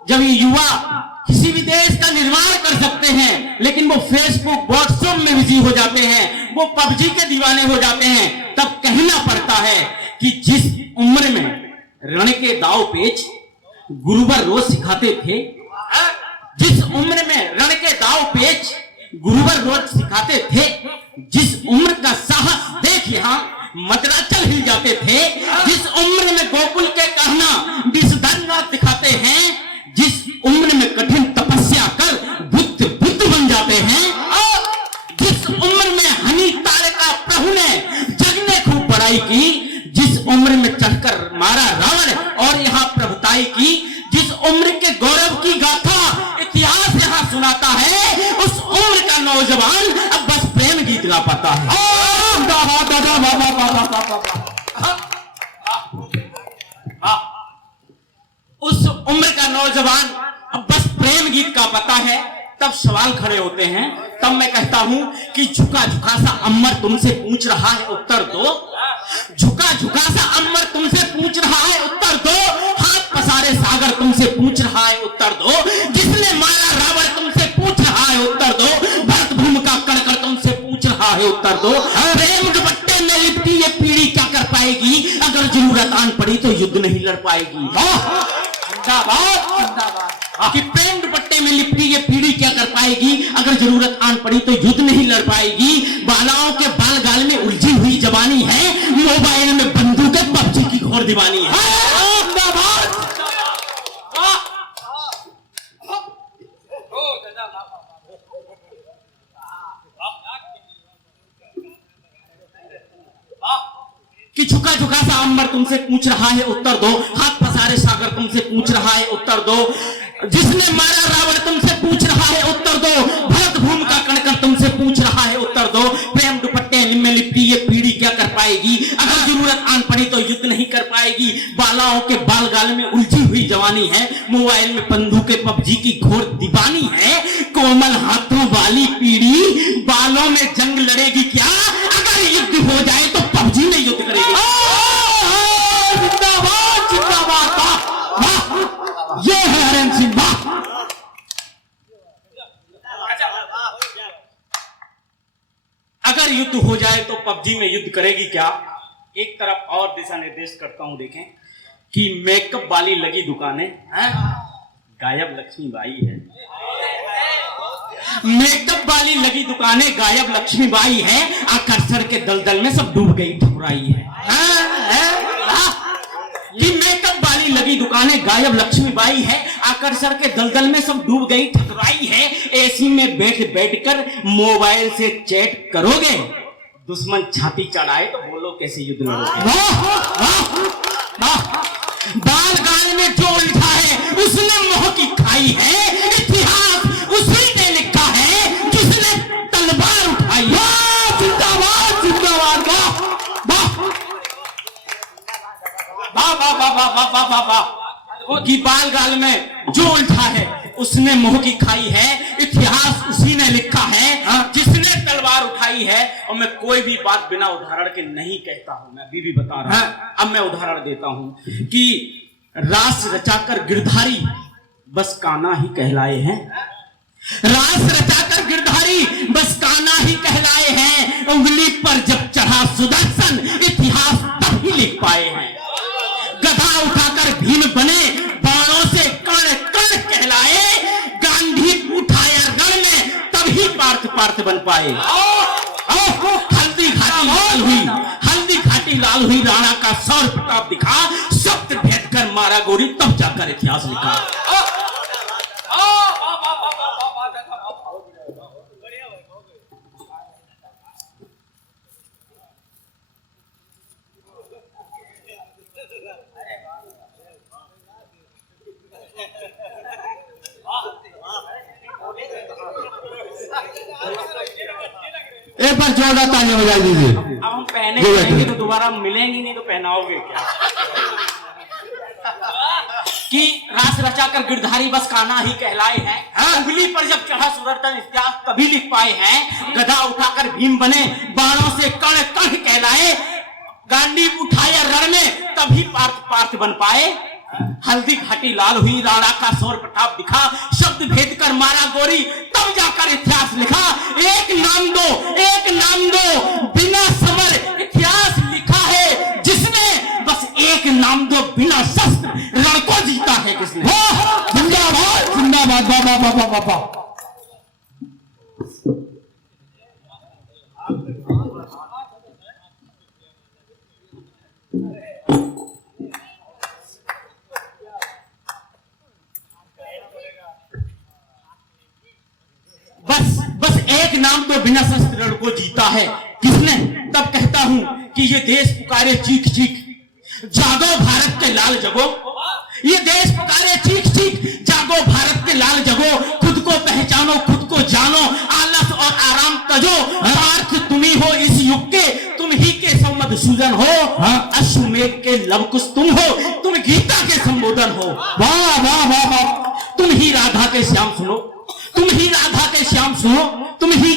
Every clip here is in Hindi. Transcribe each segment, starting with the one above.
जब युवा किसी भी देश का निर्माण कर सकते हैं, लेकिन वो फेसबुक व्हाट्सएप में बिजी हो जाते हैं, वो पबजी के दीवाने हो जाते हैं, तब कहना पड़ता है कि जिस उम्र में रण के दाव पेच गुरुवर रोज सिखाते थे, जिस उम्र में रण के दाव पेच गुरुवर रोज सिखाते थे, जिस उम्र का साहस देख यहाँ मद्राचल हिल जाते थे, जिस उम्र में गोकुल के कहना विषधर दिखाते हैं, जिस उम्र में कठिन तपस्या कर बुद्ध बन जाते हैं, जिस उम्र में हनी तारका प्रभु ने जग ने खूब बड़ाई की, जिस उम्र में चढ़कर मारा रावण और यहाँ प्रभुताई की, जिस उम्र के गौरव की गाथा इतिहास यहाँ सुनाता है, उस उम्र का नौजवान अब बस प्रेम गीत गा पाता है। उस उम्र का नौजवान अब बस प्रेम गीत का पता है। तब सवाल खड़े होते हैं, तब मैं कहता हूं कि झुका झुका सा अम्बर तुमसे पूछ रहा है उत्तर दो, झुका झुका सा अम्बर तुमसे पूछ रहा है उत्तर दो, हाथ पसारे सागर तुमसे पूछ रहा है उत्तर दो, जिसने मारा रावण तुमसे पूछ रहा है उत्तर दो, भरत भूमि का कणकण तुमसे पूछ रहा है उत्तर दो, प्रेम दुपट्टे में लिपटी ये पीढ़ी क्या कर पाएगी, अगर जरूरत आन पड़ी तो युद्ध नहीं लड़ पाएगी। कि प्रेम दुपट्टे में लिपटी ये पीढ़ी क्या कर पाएगी, अगर जरूरत आन पड़ी तो युद्ध नहीं लड़ पाएगी। बालाओं के बाल गाल में उलझी हुई जवानी है, मोबाइल में बंदूक पबजी की घोर दीवानी है। कि झुका झुका सा अंबर तुमसे पूछ रहा है उत्तर दो, हाथ पसारे सागर तुमसे पूछ रहा है उत्तर दो, जिसने मारा रावण तुमसे पूछ रहा है उत्तर दो, भरत भूमि का कणकण तुमसे पूछ रहा है उत्तर दो, प्रेम दुपट्टे में लिपटी ये पीढ़ी क्या कर पाएगी, अगर जरूरत आन पड़ी तो युद्ध नहीं कर पाएगी। बालाओं के बाल गाल में उलझी हुई जवानी है, मोबाइल में बंदूकें पबजी की घोर दीवानी है, कोमल हाथों वाली पीढ़ी बालों में जंग लड़ेगी क्या, अगर युद्ध हो जाए तो पबजी में युद्ध करेगी। जिंदाबाद जिंदाबाद, ये है हरण सिंह। अगर युद्ध हो जाए तो पबजी में युद्ध करेगी क्या। एक तरफ और दिशा निर्देश करता हूं, देखें कि मेकअप वाली लगी दुकानें, गायब लक्ष्मीबाई है, मेकअप वाली लगी दुकानें गायब लक्ष्मीबाई है, आकर्षण के दलदल में सब डूब गई ठकुराई है। कि मेकअप वाली लगी दुकानें गायब लक्ष्मीबाई है, आकर्षण के दलदल में सब डूब गई ठकुराई है, एसी में बैठ बैठकर मोबाइल से चैट करोगे, दुश्मन छाती चढ़ाए तो बोलो कैसे युद्ध लड़ोगे। बाल गाल में जो उलझा है उसने मोह की खाई है, इतिहास उसी ने लिखा है जिसने तलवार उठाई है। जिंदाबाद जिंदाबाद, कि बाल गाल में जो उलझा है उसने मोह की खाई है, इतिहास उसी ने लिखा है जिसने तलवार उठाई है। और मैं कोई भी बात बिना उदाहरण के नहीं कहता हूं, मैं अभी भी बता रहा हूं। अब मैं उदाहरण देता हूं कि रास रचाकर गिरधारी बस कान्हा ही कहलाए हैं, रास रचाकर गिरधारी बस कान्हा ही कहलाए हैं, उंगली पर जब चढ़ा सुदर्शन इतिहास तभी लिख पाए हैं, गधा उठाकर भीम बने बाणों से कण कण कहलाए, गांधी उठाया रण में तभी पार्थ बन पाए। हल्दी घाटी लाल हुई, हल्दी घाटी लाल हुई, राणा का सौर प्रताप दिखा, शब्द भेद कर मारा गोरी तब जाकर इतिहास लिखा। एक बार जोरदार ताली बजा दीजिए। अब हम पहने जाएंगे तो दोबारा मिलेंगे नहीं, तो पहनाओगे क्या। कि रास रचाकर गिरधारी बस कान्हा ही कहलाए हैं, उंगली पर जब चढ़ा सुदर्शन इतिहास तभी लिख पाए हैं, गधा उठाकर भीम बने बाणों से कण कण कहलाए, गांधी उठाया रण में तभी पार्थ बन पाए। हल्दी घाटी लाल हुई, राणा का सौर प्रताप दिखा, शब्द भेद कर मारा गोरी, तब जाकर इतिहास लिखा। एक नाम दो बिना समर इतिहास लिखा है जिसने, बस एक नाम दो बिना शस्त्र रण को जीता है किसने। जिंदाबाद जिंदाबाद, बाबा बाबा बाबा। बस एक नाम तो बिना शस्त्र रण को जीता है किसने। तब कहता हूं कि ये देश पुकारे चीख चीख, जागो भारत के लाल जगो। ये देश पुकारे चीख चीख, जागो भारत के लाल जगो। खुद को पहचानो, खुद को जानो, आलस और आराम तजो। पार्थ तुम ही हो इस युग के, तुम ही के सौ मधुसूदन हो। अश्वमेघ के लव कुश तुम हो, तुम गीता के संबोधन हो। वाह वाह वाह वाह। तुम ही राधा के श्याम सुनो, तुम ही राधा के श्याम सुनो, तुम ही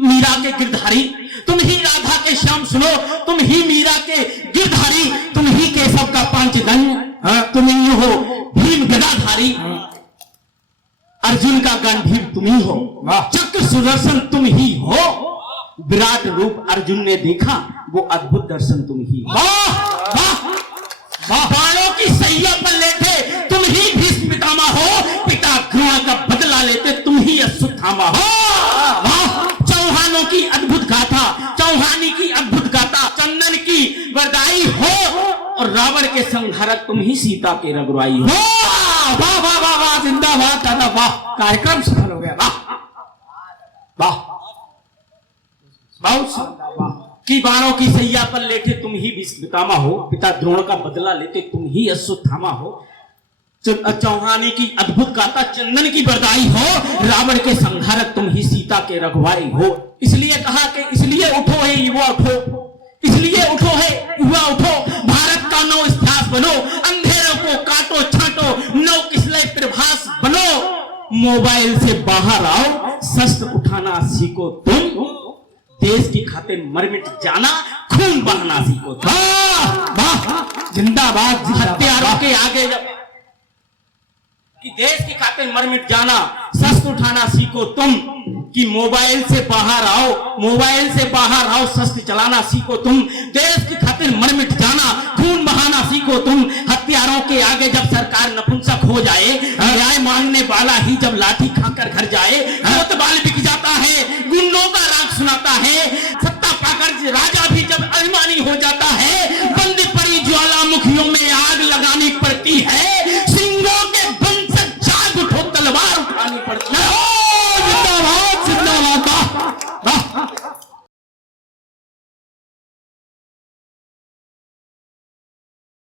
मीरा के गिरधारी, तुम ही राधा के श्याम सुनो, तुम ही मीरा के गिरधारी, तुम ही केशव का पांचजन्य, तुम ही हो भीम गदाधारी। अर्जुन का गांधीव तुम ही हो, चक्र सुदर्शन तुम ही हो। विराट रूप अर्जुन ने देखा, वो अद्भुत दर्शन तुम ही। वाह वाह। बाणों की सैया पर लेटे तुम ही भीष्म पितामह हो, पिता द्रोण का बदला लेते तुम ही अश्वत्थामा हो। चौहानों की अद्भुत गाथा, चौहानी की अद्भुत गाथा, चंदन की वरदाई हो, और रावण के संहारक तुम ही सीता के रघुराई हो। वाह वाह वाह वाह वाह, जिंदाबाद दादा वाह। कार्यक्रम सफल हो गया, वाह वाह बहुत सुंदर, वाह। कि बाणों की सैया पर लेटे तुम ही भीष्म पितामह हो, पिता द्रोण का बदला लेते तुम ही अश्वत्थामा हो। चौहानी की अद्भुत गाथा, चंदन की बरदाई हो, रावण के संहारक तुम ही सीता के रघुवाई हो। इसलिए कहा कि इसलिए उठो है युवा उठो, इसलिए उठो है युवा उठो, भारत का नव इतिहास बनो, अंधेरों को काटो छांटो, नव किसलय प्रभास बनो। मोबाइल से बाहर आओ, शस्त्र उठाना सीखो तुम, देश की खातिर मर मिट जाना, खून बहाना सीखो। वाह वाह, जिंदाबाद। हत्यारों के आगे जब कि देश की खातिर मर मिट जाना, शस्त्र उठाना सीखो तुम, कि मोबाइल से बाहर आओ, मोबाइल से बाहर आओ, शस्त्र चलाना सीखो तुम, देश की खातिर मर मिट जाना, खून बहाना सीखो तुम। हत्यारों के आगे जब सरकार नपुंसक हो जाए, न्याय मांगने वाला ही जब लाठी खाकर घर जाए, कोतवाल बिक जाता है, गुंडों का राग सुनाता है, सत्ता पाकर राज